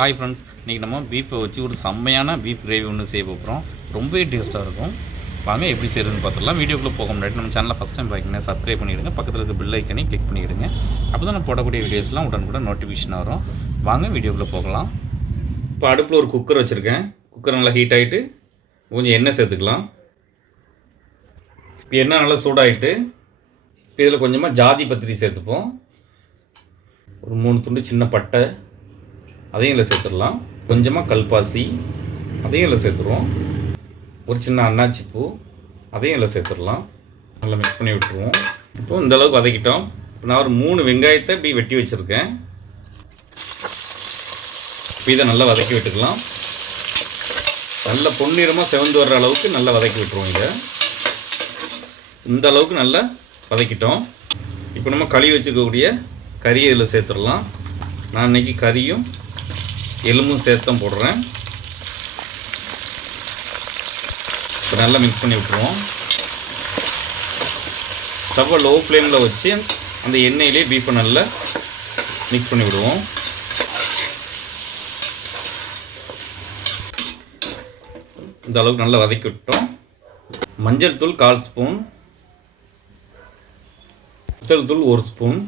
Hi friends இன்றைக்கி நம்ம பீஃபை வச்சு ஒரு செம்மையான பீஃப் கிரேவி ஒன்று செய்ய போகிறோம் ரொம்பவே டேஸ்ட்டாக இருக்கும். வாங்க எப்படி செய்யறதுன்னு பார்த்துடலாம் வீடியோக்குள்ளே போக முன்னாடி நம்ம சேனலை ஃபஸ்ட் டைம் பார்க்கிங்க சப்ஸ்கிரைப் பண்ணிவிடுங்க பக்கத்தில் இருக்க பில் ஐக்கனை கிளிக் பண்ணிவிடுங்க அப்போ தான் நான் போடக்கூடிய வீடியோஸ்லாம் உடனுக்குடன் நோட்டிஃபிகேஷன் வரும். வாங்க வீடியோக்குள்ளே போகலாம். இப்போ அடுப்பில் ஒரு குக்கர் வச்சுருக்கேன். குக்கர் நல்லா ஹீட் ஆகிட்டு கொஞ்சம் எண்ணெய் சேர்த்துக்கலாம். இப்போ எண்ணெய் நல்லா சூடாகிட்டு இப்போ இதில் கொஞ்சமாக ஜாதி பத்திரி சேர்த்துப்போம். ஒரு மூணு துண்டு சின்ன பட்டை. அதையும் இதில் சேர்த்துடலாம். கொஞ்சமாக கல்பாசி அதையும் இதில் சேர்த்துருவோம். ஒரு சின்ன அன்னாச்சி பூ அதையும் இதில் சேர்த்துடலாம். நல்லா மிக்ஸ் பண்ணி விட்டுருவோம். இப்போ இந்த அளவுக்கு வதக்கிட்டோம். இப்போ நான் ஒரு மூணு வெங்காயத்தை இப்படி வெட்டி வச்சுருக்கேன். இப்போ இதை நல்லா வதக்கி விட்டுக்கலாம். நல்ல பொன்னிறமாக செவந்து வர்ற அளவுக்கு நல்லா வதக்கி விட்டுருவோம் இதை. இந்த அளவுக்கு நல்லா வதக்கிட்டோம். இப்போ நம்ம கழுவி வச்சுக்கக்கூடிய கறியை இதில் சேர்த்துடலாம். நான் இன்றைக்கி கறியும் எலும்பும் சேர்த்தம் போடுறேன். இப்போ நல்லா மிக்ஸ் பண்ணி விட்ருவோம் ஸ்டவ்வை லோ ஃப்ளேமில் வச்சு அந்த எண்ணெயிலே பீஃபை நல்லா மிக்ஸ் பண்ணி விடுவோம். இந்த அளவுக்கு நல்லா வதக்கி விட்டோம். மஞ்சள் தூள் கால் ஸ்பூன் வத்தல் தூள் ஒரு ஸ்பூன்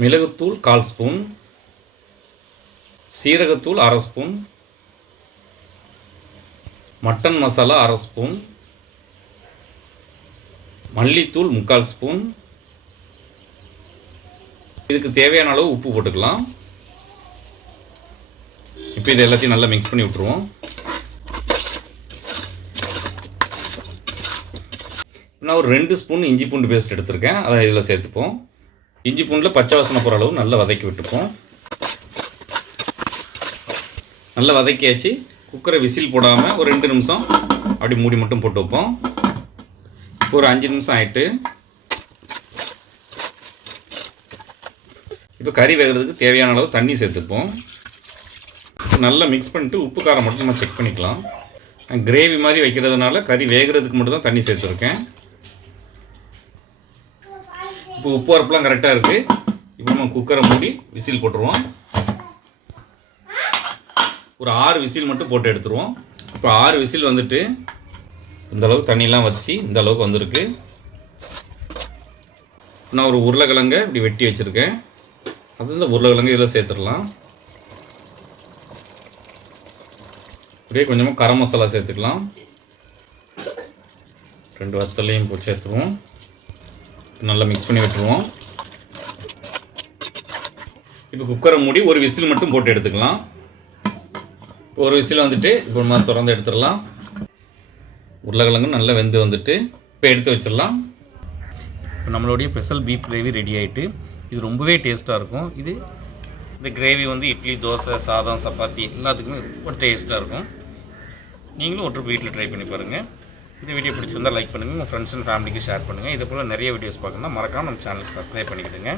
மிளகுத்தூள் கால் ஸ்பூன் சீரகத்தூள் அரை ஸ்பூன் மட்டன் மசாலா அரை ஸ்பூன் மல்லித்தூள் முக்கால் ஸ்பூன். இதுக்கு தேவையான அளவு உப்பு போட்டுக்கலாம். இப்போ இது எல்லாத்தையும் நல்லா மிக்ஸ் பண்ணி விட்டுருவோம். நான் ஒரு ரெண்டு ஸ்பூன் இஞ்சி பூண்டு பேஸ்ட் எடுத்திருக்கேன். அதை இதில் சேர்த்துப்போம். இஞ்சி பூண்டில் பச்சை வாசனை போகிற அளவு நல்லா வதக்கி விட்டுப்போம். நல்லா வதக்கியாச்சு. குக்கரை விசில் போடாமல் ஒரு ரெண்டு நிமிஷம் அப்படி மூடி மட்டும் போட்டு வைப்போம். இப்போ ஒரு அஞ்சு நிமிஷம் ஆகிட்டு இப்போ கறி வேகிறதுக்கு தேவையான அளவு தண்ணி சேர்த்துப்போம். நல்லா மிக்ஸ் பண்ணிட்டு உப்பு காரம் மட்டும் நம்ம செக் பண்ணிக்கலாம். கிரேவி மாதிரி வைக்கிறதுனால கறி வேகிறதுக்கு மட்டும் தான் தண்ணி சேர்த்துருக்கேன். இப்போ உப்பு வரப்புலாம் கரெக்டாக இருக்குது இப்போ நம்ம குக்கரை மூடி விசில் போட்டுருவோம். ஒரு ஆறு விசில் மட்டும் போட்டு எடுத்துருவோம். இப்போ ஆறு விசில் வந்துட்டு இந்த அளவுக்கு தண்ணியெலாம் வற்றி இந்த அளவுக்கு வந்திருக்கு. நான் ஒரு உருளைக்கிழங்கை இப்படி வெட்டி வச்சுருக்கேன். அது இந்த உருளைக்கிழங்கு இதில் சேர்த்துடலாம். அப்படியே கொஞ்சமாக கரம் மசாலா சேர்த்துக்கலாம். ரெண்டு வத்தலையும் சேர்த்துருவோம். நல்லா மிக்ஸ் பண்ணி விட்டுருவோம். இப்போ குக்கரை மூடி ஒரு விசில் மட்டும் போட்டு எடுத்துக்கலாம். ஒரு விசில் வந்துட்டு இப்போ ஒரு மாதிரி திறந்து எடுத்துடலாம். உருளைக்கிழங்கு நல்லா வெந்து வந்துட்டு இப்போ எடுத்து வச்சிடலாம். இப்போ நம்மளுடைய ஸ்பெஷல் பீஃப் கிரேவி ரெடி ஆகிட்டு இது ரொம்பவே டேஸ்ட்டாக இருக்கும். இது இந்த கிரேவி வந்து இட்லி தோசை சாதம் சப்பாத்தி எல்லாத்துக்குமே ரொம்ப டேஸ்ட்டாக இருக்கும். நீங்களும் ஒற்று வீட்டில் ட்ரை பண்ணி பாருங்கள் இந்த வீடியோ பிடிச்சிருந்தால் லைக் பண்ணுங்கள் உங்கள் ஃப்ரெண்ட்ஸ் அண்ட் ஃபேமிலிக்கு ஷேர் பண்ணுங்கள் இதே போல் நிறைய வீடியோஸ் பார்க்கணும்னா மறக்காம நம்ம சேனலுக்கு சப்ஸ்கிரைப் பண்ணிக்கிடுங்க.